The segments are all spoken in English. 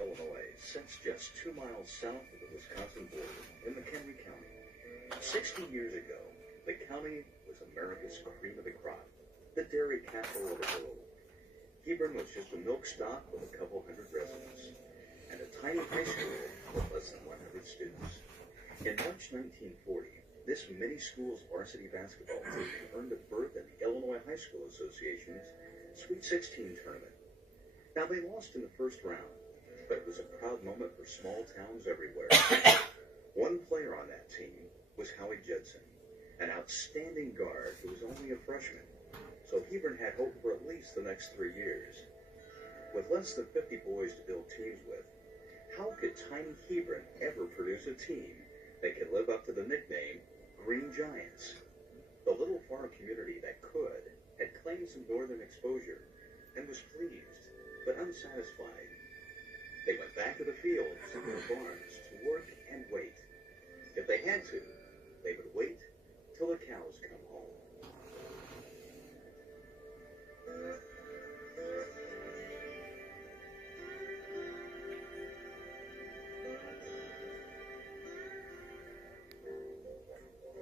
Illinois sits just 2 miles south of the Wisconsin border in McHenry County. 60 years ago, the county was America's cream of the crop, the dairy capital of the world. Hebron was just a milk stock with a couple hundred residents, and a tiny high school with less than 100 students. In March 1940, this mini-school's varsity basketball team earned a berth in the Illinois High School Association's Sweet 16 tournament. Now, they lost in the first round, but it was a proud moment for small towns everywhere. One player on that team was Howie Judson, an outstanding guard who was only a freshman, so Hebron had hope for at least the next 3 years. With less than 50 boys to build teams with, how could tiny Hebron ever produce a team that could live up to the nickname Green Giants? The little farm community that could had claimed some northern exposure and was pleased, but unsatisfied. They went back to the fields and their barns to work and wait. If they had to, they would wait till the cows come home.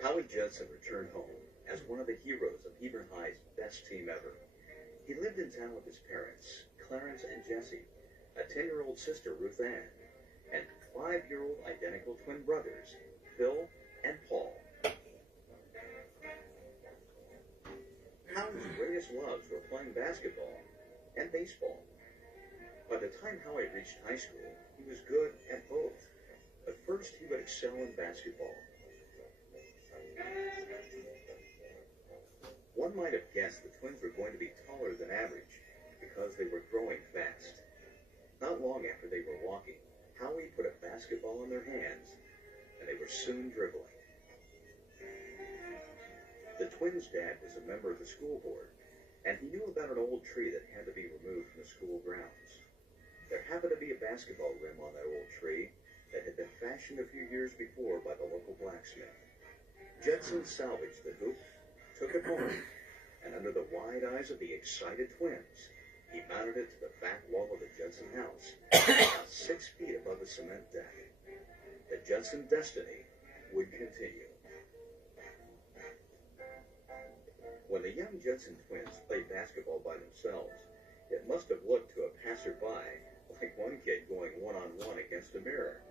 Howie Judson returned home as one of the heroes of Hebron High's best team ever. He lived in town with his parents, Clarence and Jessie, a 10-year-old sister, Ruth Ann, and 5-year-old identical twin brothers, Phil and Paul. Howie's greatest loves were playing basketball and baseball. By the time Howie reached high school, he was good at both. But first, he would excel in basketball. One might have guessed the twins were going to be taller than average because they were growing fast. Not long after they were walking, Howie put a basketball in their hands, and they were soon dribbling. The twins' dad was a member of the school board, and he knew about an old tree that had to be removed from the school grounds. There happened to be a basketball rim on that old tree that had been fashioned a few years before by the local blacksmith. Judson salvaged the hoop, took it home, and under the wide eyes of the excited twins, he mounted it to the back wall of the Judson house, about 6 feet above the cement deck. The Judson destiny would continue. When the young Judson twins played basketball by themselves, it must have looked to a passerby like one kid going one-on-one against a mirror.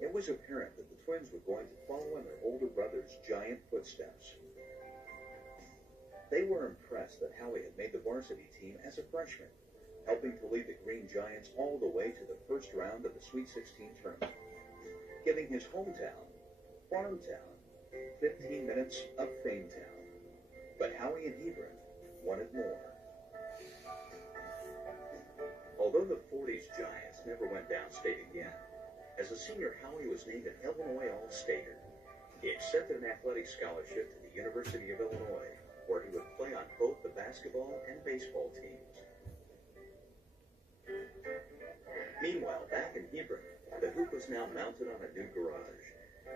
It was apparent that the twins were going to follow in their older brother's giant footsteps. They were impressed that Howie had made the varsity team as a freshman, helping to lead the Green Giants all the way to the first round of the Sweet 16 tournament, giving his hometown, Farmtown, 15 minutes of Fametown. But Howie and Hebron wanted more. Although the 40s Giants never went downstate again, as a senior, Howie was named an Illinois All-Stater. He accepted an athletic scholarship to the University of Illinois, where he would play on both the basketball and baseball teams. Meanwhile, back in Hebron, the hoop was now mounted on a new garage.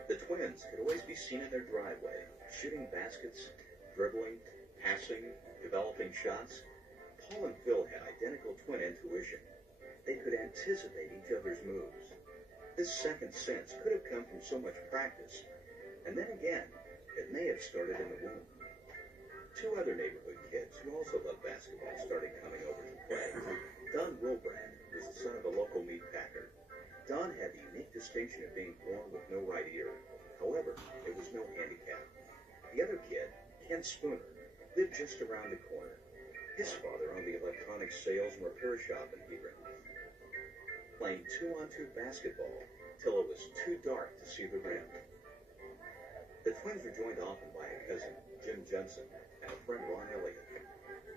The twins could always be seen in their driveway, shooting baskets, dribbling, passing, developing shots. Paul and Phil had identical twin intuition. They could anticipate each other's moves. This second sense could have come from so much practice, and then again, it may have started in the womb. 2 other neighborhood kids who also loved basketball started coming over to play. Don Wilbrand was the son of a local meat packer. Don had the unique distinction of being born with no right ear. However, it was no handicap. The other kid, Ken Spooner, lived just around the corner. His father owned the electronics sales and repair shop in Hebron. Playing 2-on-2 basketball till it was too dark to see the rim. The twins were joined often by a cousin, Jim Johnson, and a friend, Ron Elliott.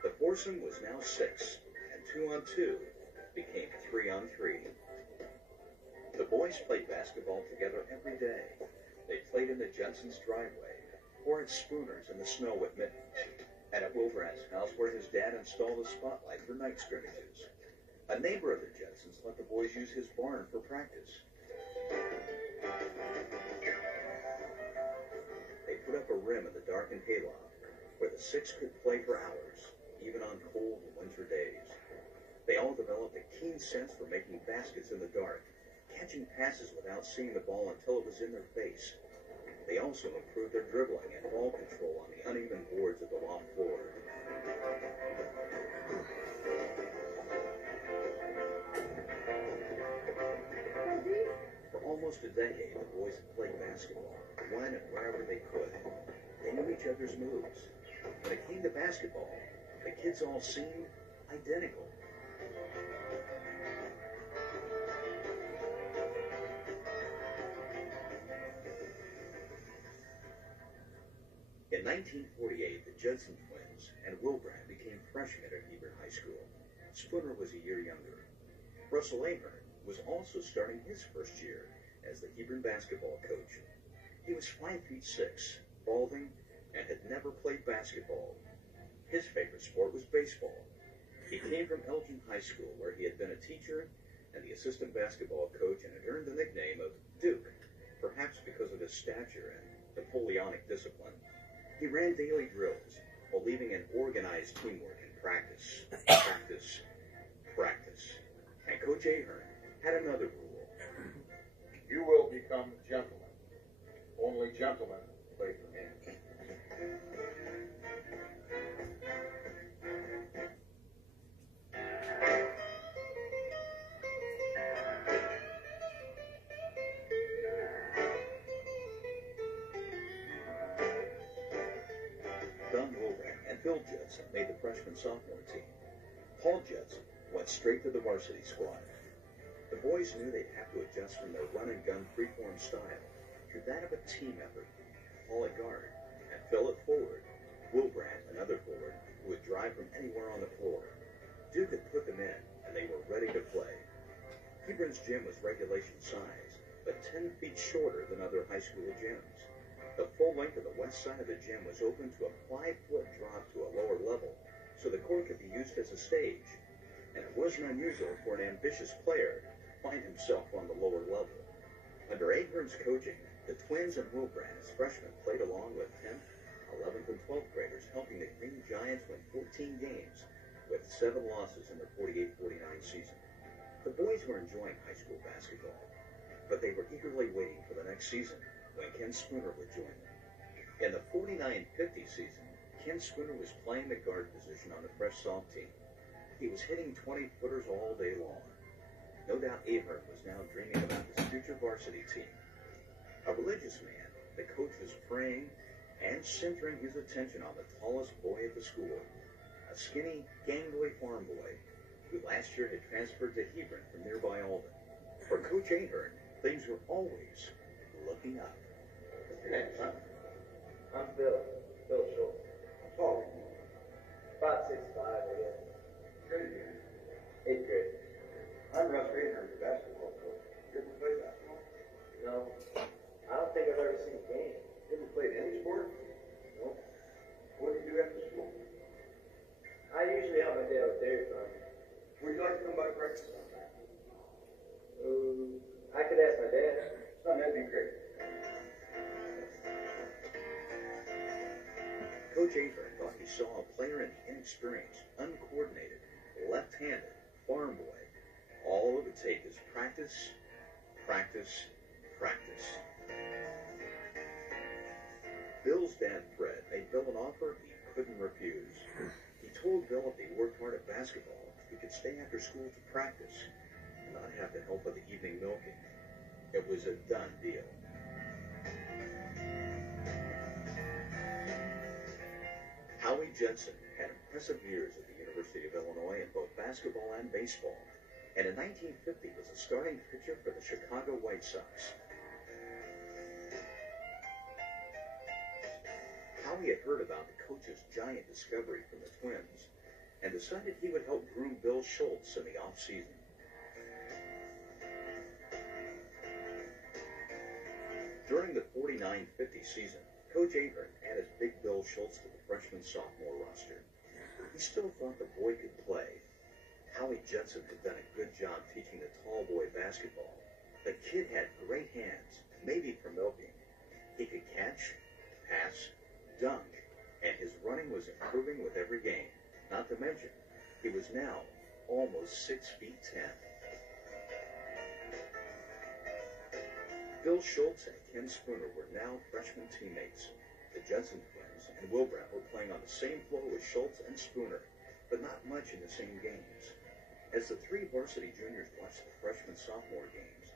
The foursome was now 6, and 2-on-2 became 3-on-3. The boys played basketball together every day. They played in the Johnson's driveway, or at Spooner's in the snow with mittens, and at Wilbrand's house where his dad installed a spotlight for night scrimmages. A neighbor of the Jetsons let the boys use his barn for practice. They put up a rim in the darkened hayloft where the 6 could play for hours, even on cold winter days. They all developed a keen sense for making baskets in the dark, catching passes without seeing the ball until it was in their face. They also improved their dribbling and ball control on the uneven boards of the loft floor. For almost a decade, the boys had played basketball, when and wherever they could. They knew each other's moves. When it came to basketball, the kids all seemed identical. In 1948, the Judson twins and Wilbrand became freshmen at Hebron High School. Spooner was a year younger. Russell Ahern was also starting his first year as the Hebron basketball coach. He was 5'6", balding, and had never played basketball. His favorite sport was baseball. He came from Elgin High School, where he had been a teacher and the assistant basketball coach, and had earned the nickname of Duke, perhaps because of his stature and Napoleonic discipline. He ran daily drills while leaving an organized teamwork in practice, practice, practice. And Coach Ahern had another rule. You will become gentlemen. Only gentlemen play for me. Bill Judson made the freshman-sophomore team. Paul Judson went straight to the varsity squad. The boys knew they'd have to adjust from their run-and-gun free-form style to that of a team effort. Paul at guard, and Phil at forward. Wilbrand, another forward, who would drive from anywhere on the floor. Duke had put them in, and they were ready to play. Hebron's gym was regulation size, but 10 feet shorter than other high school gyms. The full length of the west side of the gym was open to a 5-foot drop to a lower level, so the court could be used as a stage. And it wasn't unusual for an ambitious player to find himself on the lower level. Under Ahern's coaching, the twins and Wilbrand as freshmen played along with 10th, 11th, and 12th graders, helping the Green Giants win 14 games, with 7 losses in the 48-49 season. The boys were enjoying high school basketball, but they were eagerly waiting for the next season, when Ken Spooner would join them. In the 49-50 season, Ken Spooner was playing the guard position on the fresh soft team. He was hitting 20-footers all day long. No doubt Ahern was now dreaming about his future varsity team. A religious man, the coach was praying and centering his attention on the tallest boy at the school, a skinny, gangly farm boy who last year had transferred to Hebron from nearby Alden. For Coach Ahern, things were always looking up. What's your name, son? I'm Phil Schultz. Tall. About 6'5", I guess. Grade year. 8th grade. I'm Russ Rader, your basketball coach. You ever played basketball? No, I don't think I've ever seen a game. You ever played any sport? No. What do you do after school? I usually help my dad with dairy farming. Would you like to come by practice sometime? I could ask my dad. Son, that'd be great. Coach Ahern thought he saw a player in inexperienced, uncoordinated, left-handed farm boy. All it would take is practice, practice, practice. Bill's dad, Fred, made Bill an offer he couldn't refuse. He told Bill if he worked hard at basketball, he could stay after school to practice and not have the help of the evening milking. It was a done deal. Howie Judson had impressive years at the University of Illinois in both basketball and baseball, and in 1950 was a starting pitcher for the Chicago White Sox. Howie had heard about the coach's giant discovery from the Twins and decided he would help groom Bill Schultz in the off-season. During the 49-50 season, Coach Ahern added Big Bill Schultz to the freshman-sophomore roster. He still thought the boy could play. Howie Judson had done a good job teaching the tall boy basketball. The kid had great hands, maybe for milking. He could catch, pass, dunk, and his running was improving with every game. Not to mention, he was now almost 6 feet 10. Bill Schultz and Ken Spooner were now freshman teammates. The Judson twins and Wilbrandt were playing on the same floor with Schultz and Spooner, but not much in the same games. As the three varsity juniors watched the freshman-sophomore games,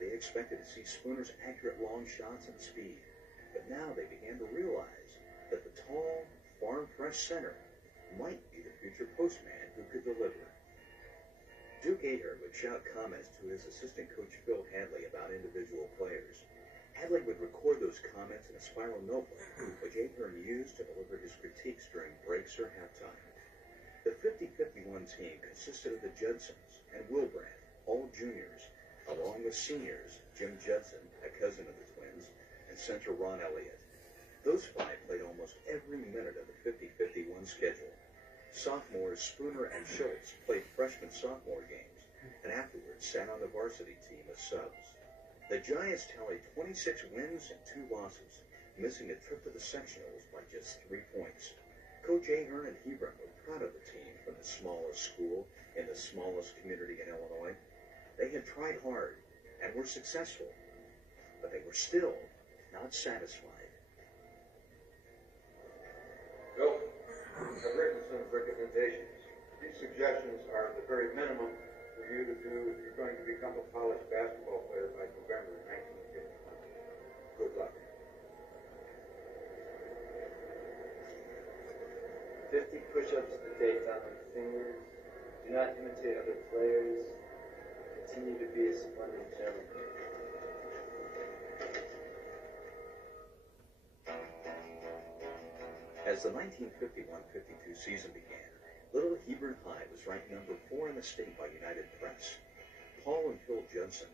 they expected to see Spooner's accurate long shots and speed, but now they began to realize that the tall, farm-fresh center might be the future postman who could deliver. Duke Ahern would shout comments to his assistant coach Phil Hadley about individual players. Hadley would record those comments in a spiral notebook, which Ahern used to deliver his critiques during breaks or halftime. The 50-51 team consisted of the Judsons and Wilbrandt, all juniors, along with seniors Jim Judson, a cousin of the twins, and center Ron Elliott. Those five played almost every minute of the 50-51 schedule. Sophomores Spooner and Schultz played freshman-sophomore games, and afterwards sat on the varsity team as subs. The Giants tallied 26 wins and 2 losses, missing a trip to the sectionals by just 3 points. Coach Ahern and Hebron were proud of the team from the smallest school in the smallest community in Illinois. They had tried hard and were successful, but they were still not satisfied. Bill, I've written some recommendations. These suggestions are the very minimum for you to do if you're going to become a polished basketball player by November 1951. Good luck. 50 push-ups to date on my fingers. Do not imitate other players. Continue to be a splendid gentleman. As the 1951-52 season began, Little Hebron High was ranked number 4 in the state by United Press. Paul and Phil Judson,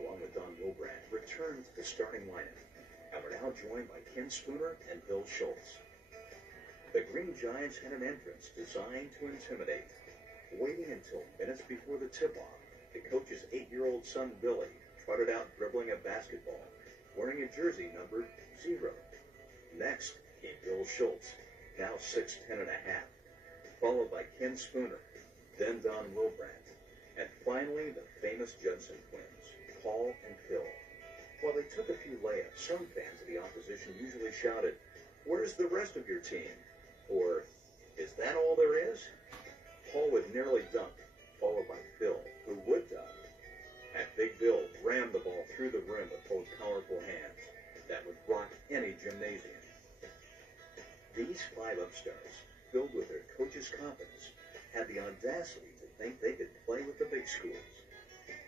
along with Don Wilbrandt, returned to the starting lineup and were now joined by Ken Spooner and Bill Schultz. The Green Giants had an entrance designed to intimidate. Waiting until minutes before the tip-off, the coach's 8-year-old son Billy trotted out dribbling a basketball, wearing a jersey numbered 0. Next came Bill Schultz, now 6'10 and a half, followed by Ken Spooner, then Don Wilbrandt, and finally the famous Judson twins, Paul and Phil. While they took a few layups, some fans of the opposition usually shouted, "Where's the rest of your team?" Or, "Is that all there is?" Paul would nearly dunk, followed by Phil, who would dunk. And Big Bill rammed the ball through the rim with both powerful hands that would rock any gymnasium. These 5 upstarts, filled with their coach's confidence, had the audacity to think they could play with the big schools.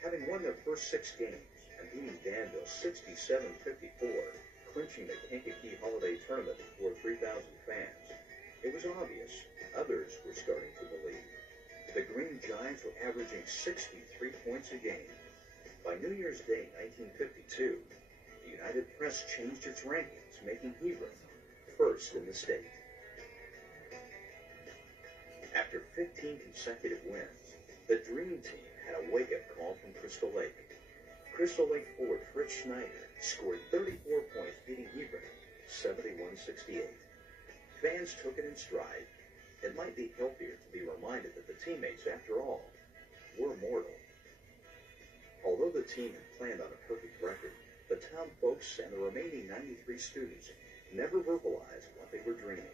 Having won their first 6 games and beating Danville 67-54, clinching the Kankakee Holiday Tournament before 3,000 fans, it was obvious others were starting to believe. The Green Giants were averaging 63 points a game. By New Year's Day 1952, the United Press changed its rankings, making Hebron first in the state. After 15 consecutive wins, the Dream Team had a wake-up call from Crystal Lake. Crystal Lake forward Fritz Schneider scored 34 points, beating Hebron 71-68. Fans took it in stride. It might be healthier to be reminded that the teammates, after all, were mortal. Although the team had planned on a perfect record, the town folks and the remaining 93 students never verbalized what they were dreaming,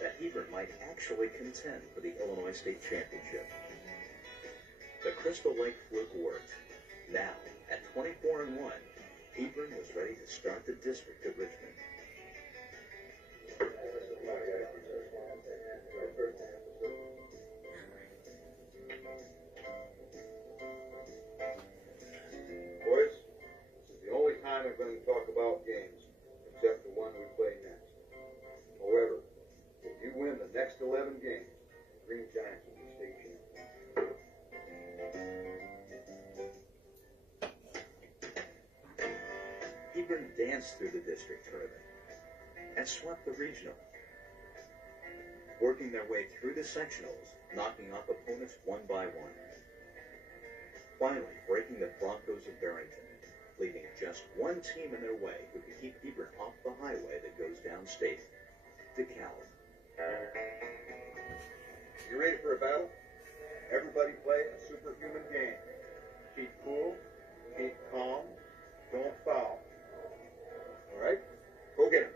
that Hebron might actually contend for the Illinois State Championship. The Crystal Lake fluke worked. Now, at 24-1, Hebron was ready to start the district at Richmond. Boys, this is the only time I'm going to talk about games, except the one we play next. However, if you win the next 11 games, the Green Giants will be state champions. Hebron danced through the district tournament and swept the regional, working their way through the sectionals, knocking off opponents one by one. Finally, breaking the Broncos of Barrington, leaving just one team in their way who could keep Hebron off the highway that goes downstate, DeKalb. You ready for a battle? Everybody play a superhuman game. Keep cool, keep calm, don't foul. All right? Go get him.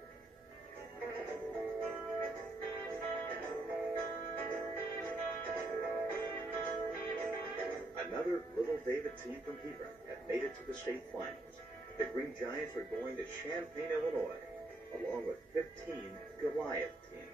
Another Little David team from Hebron had made it to the state finals. The Green Giants are going to Champaign, Illinois, along with 15 Goliath teams.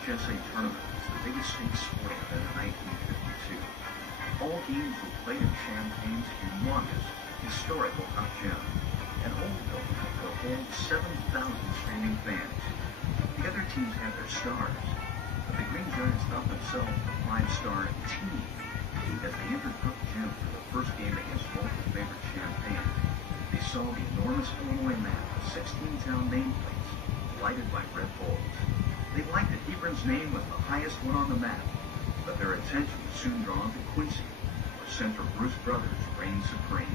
IHSA tournament was the biggest state sport event in 1952. All games were played in Champaign's humongous historical hot gym, an old building that could hold 7,000 screaming fans. The other teams had their stars, but the Green Giants thought themselves a five-star team as they entered Cook Gym for the first game against local favorite Champaign. They saw the enormous Illinois map with 16 town nameplates lighted by red bulbs. They liked that Hebron's name was the highest one on the map, but their attention was soon drawn to Quincy, where Center Bruce Brothers reigned supreme.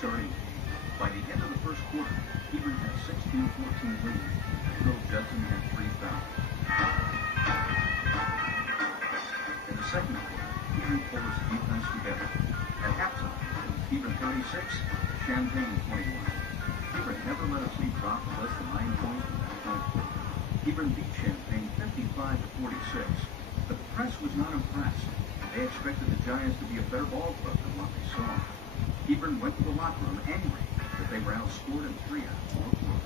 Starting by the end of the first quarter, Hebron had a 16-14 lead. Bill Judson had 3 fouls. In the second quarter, Hebron pulled its defense together. At halftime, it was Hebron 36, Champaign 21. Hebron never let its lead drop to less than 9 points in that fourth quarter. Hebron beat Champaign 55-46, but the press was not impressed. They expected the Giants to be a better ball club than what they saw. Hebron went to the locker room angry that they were outscored in 3 out of 4 quarters.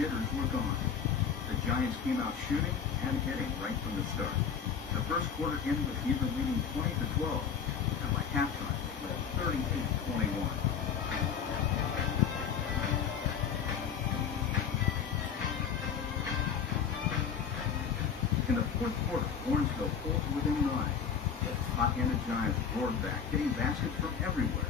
jitters were gone. The Giants came out shooting and hitting right from the start. The first quarter ended with Hebron leading 20-12, and by halftime, it led 38-21. In the fourth quarter, Lawrenceville pulled to within 9. The hot-handed Giants roared back, getting baskets from everywhere.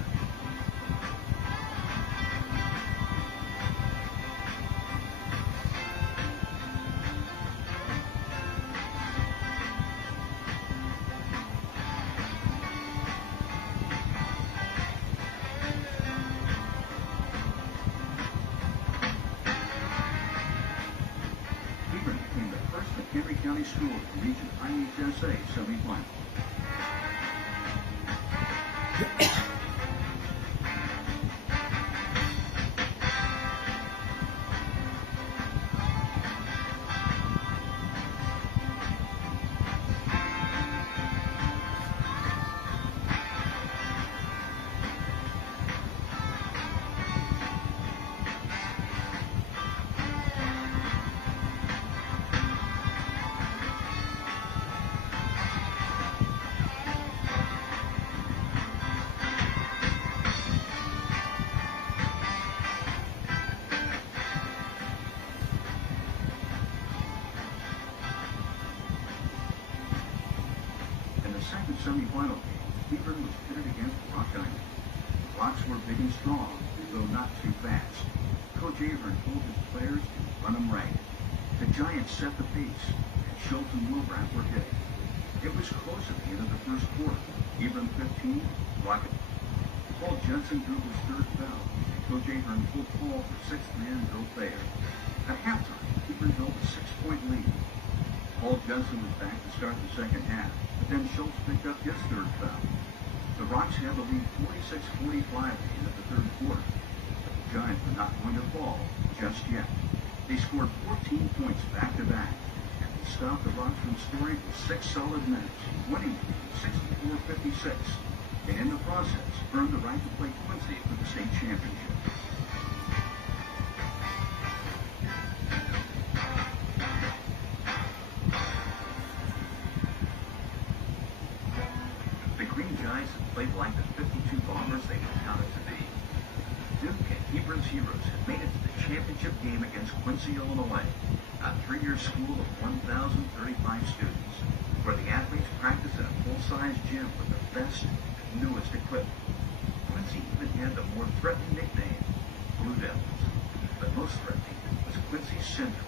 Henry County School Region IHSA semifinal. Second semifinal game, Hebron was pitted against Rock Island. The Rocks were big and strong, though not too fast. Coach Avery told his players to run them ragged. The Giants set the pace, and Schultz and Wilbrandt were hitting. It was close at the end of the first quarter. Hebron 15, Rock. Paul Jensen drew his third foul, and Coach Avery pulled Paul for sixth man Bill Thayer. At halftime, Hebron held a 6-point lead. Paul Jensen was back to start the second half, but then Schultz picked up his third foul. The Rocks had the lead 46-45 at the end of the third quarter, but the Giants were not going to fall just yet. They scored 14 points back-to-back, and they stopped the Rocks from scoring for 6 solid minutes, winning 64-56, and in the process earned the right to play Quincy for the state championship. Giants have played like the 52 Bombers they were counted to be. Duke and Hebron's heroes have made it to the championship game against Quincy, Illinois, a 3-year school of 1,035 students, where the athletes practice in a full-size gym with the best and newest equipment. Quincy even had the more threatening nickname, Blue Devils. But most threatening was Quincy's center,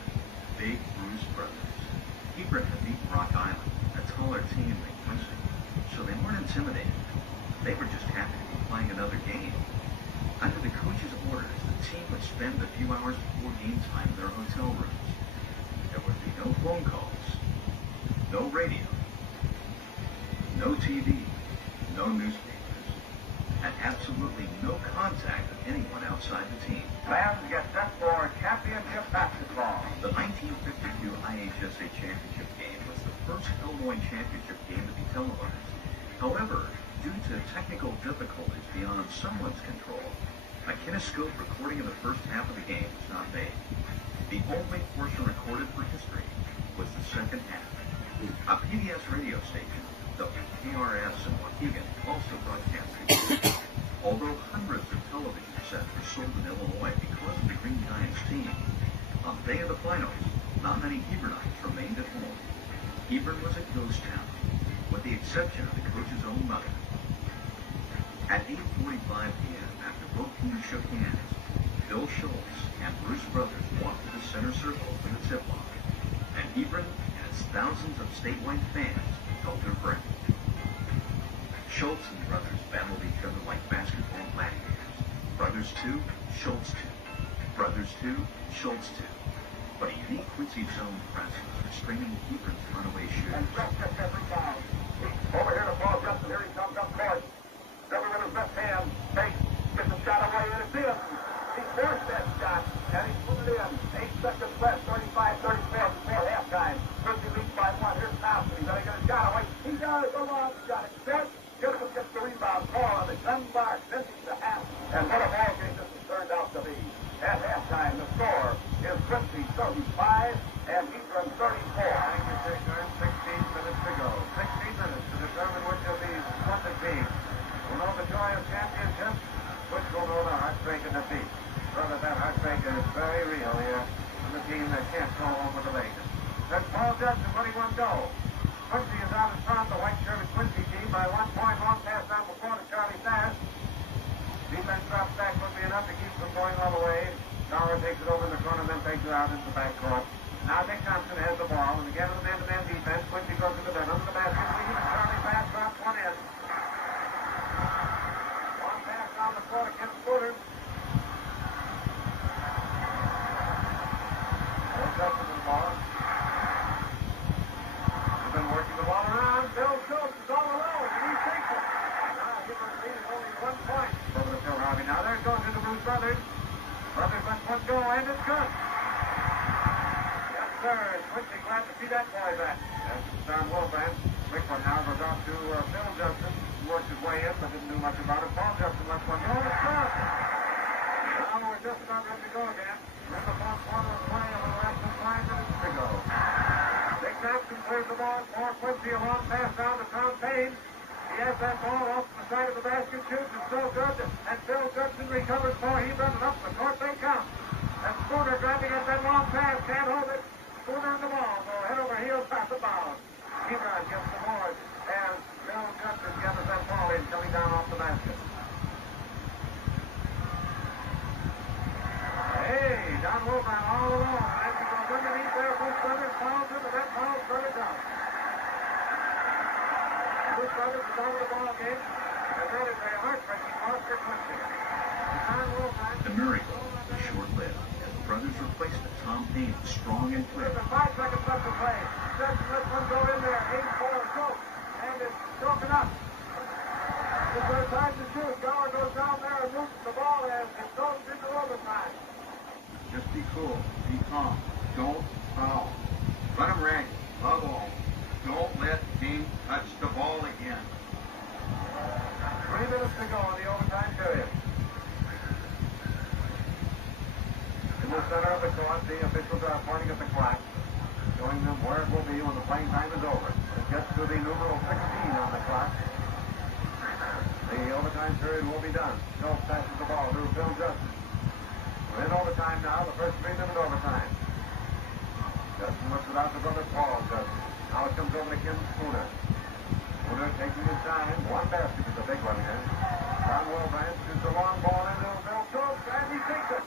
Big Bruce Brothers. Hebron had beaten Rock Island, a taller team than Quincy, so they weren't intimidated. They were just happy to be playing another game. Under the coach's orders, the team would spend a few hours before game time in their hotel rooms. There would be no phone calls, no radio, no TV, no newspapers, and absolutely no contact with anyone outside the team. Fans get set for championship basketball. The 1952 IHSA championship game was the first Illinois championship game to be televised. However, due to technical difficulties beyond someone's control, a kinescope recording of the first half of the game was not made. The only portion recorded for history was the second half. A PBS radio station, WKRS in Waukegan, also broadcast the game. Although hundreds of television sets were sold in Illinois because of the Green Giants team, on the day of the finals, not many Hebronites remained at home. Hebron was a ghost town, with the exception of the coach's own mother. At 8:45 p.m., after both teams shook hands, Bill Schultz and Bruce Brothers walked to the center circle for the tip-off, and Hebron and its thousands of statewide fans held their breath. Schultz and Brothers battled each other like basketball gladiators. Brothers 2, Schultz 2. Brothers 2, Schultz 2. But a unique Quincy zone press was restraining Hebron's runaway shooters. And Schultz gets every foul. Over here to Paul Justin. Here he comes up court. Double with his left hand. Takes, gets the shot away, and it's in. He forced that shot, and he put it in. 8 seconds left, 35-34 before halftime. Quincy leads by 1. Here's Thompson. He's going to get a shot away. He does a long shot. It's short. Gibson gets the rebound. Paul on the gun bar, finishes the half. And what a ball game this has turned out to be. At halftime, the score is Quincy 35, and Hebron 34. 16 minutes to go. 16 minutes to determine which of these splendid teams will know the joy of championship, which will know the heartbreak of defeat. Brother, that heartbreak is very real here for the team that can't go home with the bacon. There's Paul Judson letting one go. Quincy is out in front, the white-shirted Quincy team by 1 point, long pass down before to Charlie Fast. Defense drops back would be enough to keep them going all the way. Dollar takes it over in the corner, then takes it out into the back court. Now Dick Thompson has the ball, and again with the man-to-man defense, Quincy goes to the net, under the basket, leading Charlie Fast drops one in. One pass down the court against Spooner. Bill Judson with the ball. He's been working the ball around. Bill Schultz is all alone, and he takes it. Now Hebron's lead is only 1 point. Over to Phil Harvey. Now there it goes into Bruce Brothers. Brothers lets one go, and it's good. Yes, sir. Quincy glad to see that boy back. That's Don Wilbrand. Quick one now goes off to Phil Judson. He worked his way in, but didn't do much about it. Paul Judson lets one go, and it's good. Now we're just about ready to go again. We're in the fourth quarter of play, and we're less than 5 minutes to go. Dick Thompson clears the ball for Quincy. A long pass down to Tom Payne. He has that ball off the side of the basket, shoots, and so good. And Phil Judson recovers for Hebron, and up the court they come. And Spooner driving at that long pass, can't hold it. Spooner on the ball, so head over heels past the bounds. Hebron gets the board, and Phil Judson gathers that ball in, coming down off the basket. Hey, Don Wilbrand all alone. As he goes underneath there, Bruce Brothers fouls him, and that foul's Brothers out. Bruce Brothers is out of the ball game, and that is a heartbreaking loss for Quincy. The miracle was short-lived as the brothers' replacement, Tom Payne, was strong and quick. There's 5 seconds left to play. Judson lets one go in there, 8-4 choke, and it's broken up. It's their time to shoot. Gower goes down there and roots the ball as it goes into overtime. Just be cool, be calm, don't foul. Run them ragged, love all. Don't let the team touch the ball again. 3 minutes to go in the overtime period. In the center of the court, the officials are pointing at the clock, showing them where it will be when the playing time is over. It gets to the numeral 16 on the clock. The overtime period will be done. Schultz passes the ball to Phil Judson. We're in overtime now, the first 3-minute overtime. Judson looks it out to brother Paul Judson. Now it comes over to Kim Spooner. Spooner taking his time. One basket is a big one here. Don Wilbrand shoots a long ball into Phil Schultz, and he takes it.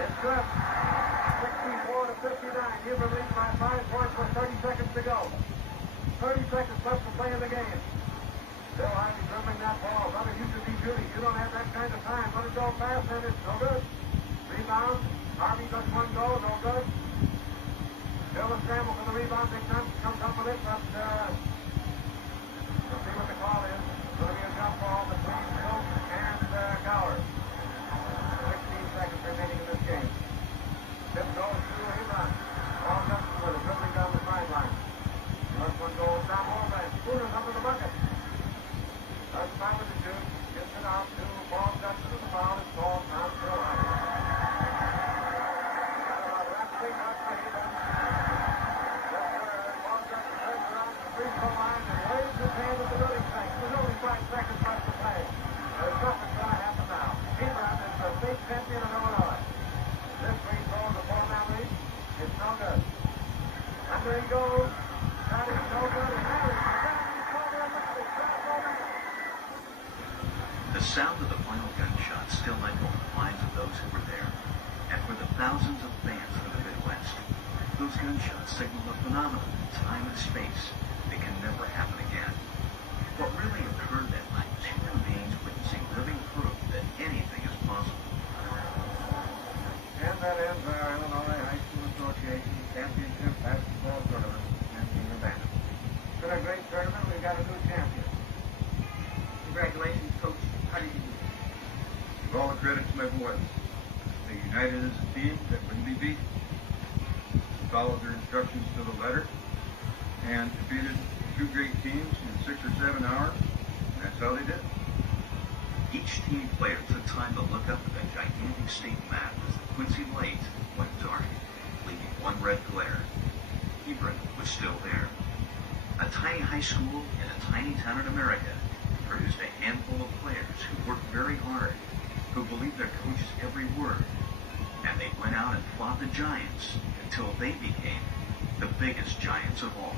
It's good. 64-59. Hebron leads by 5 points with 30 seconds to go. 30 seconds left to play in the game. Bill Harvey dribbling that ball. Brother, you should be shooting. You don't have that kind of time. Let it go fast, and it's no good. Rebound. Harvey lets one go. No good. Bill will scramble for the rebound. Dick Thompson comes up with it, but we'll see what the call is. It's going to be a jump ball between Schultz and Gower. 16 seconds remaining in this game. Tip goes to Hebron. Paul Judson with it, dribbling down the sideline. Lets one go down Wilbrand. Spooner's up in the bucket. Doesn't bother to shoot. Gets it out to Paul Judson, and the foul is called on Phil Harvey. Wrestling up for Hebron. Paul Judson turns around to the free-throw line and waves his hand at the running tank. There's only 5 seconds left to play. There's nothing going to happen now. Hebron is the state champion of Illinois. This free throw in the 4-man lead is no good. Under he goes. That is no good. And that is The sound of the final gunshot still echoed in the minds of those who were there. And for the thousands of fans from the Midwest, those gunshots signaled a phenomenon in time and space that can never happen again. What really occurred that night was human beings witnessing living proof that anything is possible. And that ends our Illinois High School Association Championship Basketball Tournament in Urbana. It's been a great tournament. We've got a new champion. Congratulations, Coach. How did you do? All the credit to my boys. They united as a team that wouldn't be beat, followed their instructions to the letter, and defeated 2 great teams in 6 or 7 hours. And that's how they did it. Each team player took time to look up at the gigantic state map as the Quincy light went dark, leaving one red glare. Hebron was still there. A tiny high school in a tiny town in America produced a handful of players who worked very hard, who believed their coach's every word, and they went out and fought the giants until they became the biggest giants of all.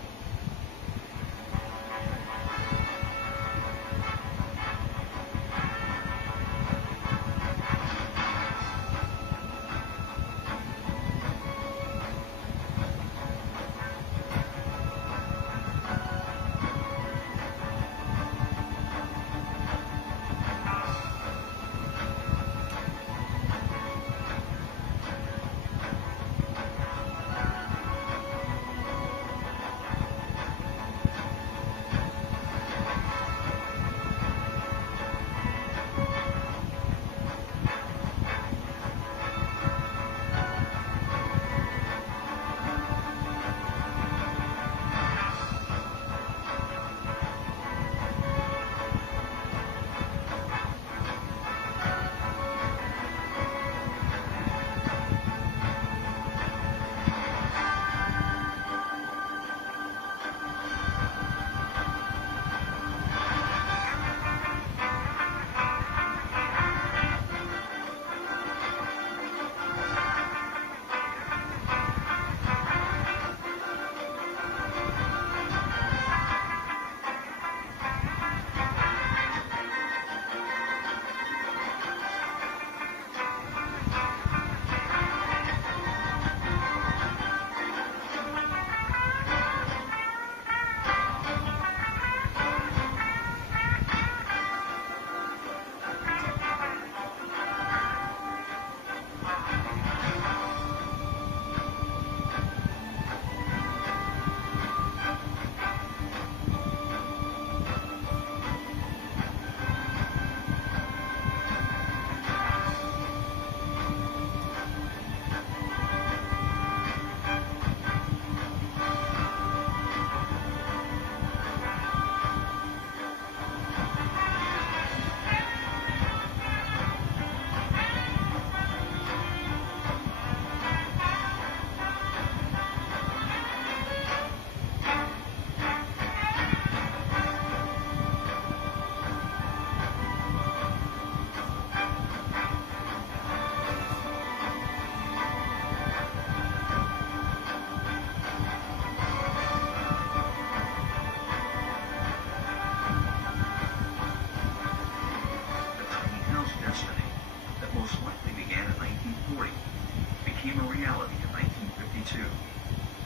Became a reality in 1952.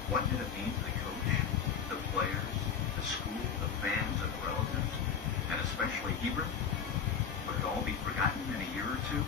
What did it mean to the coach, the players, the school, the fans, and the relatives, and especially Hebron? Would it all be forgotten in a year or two?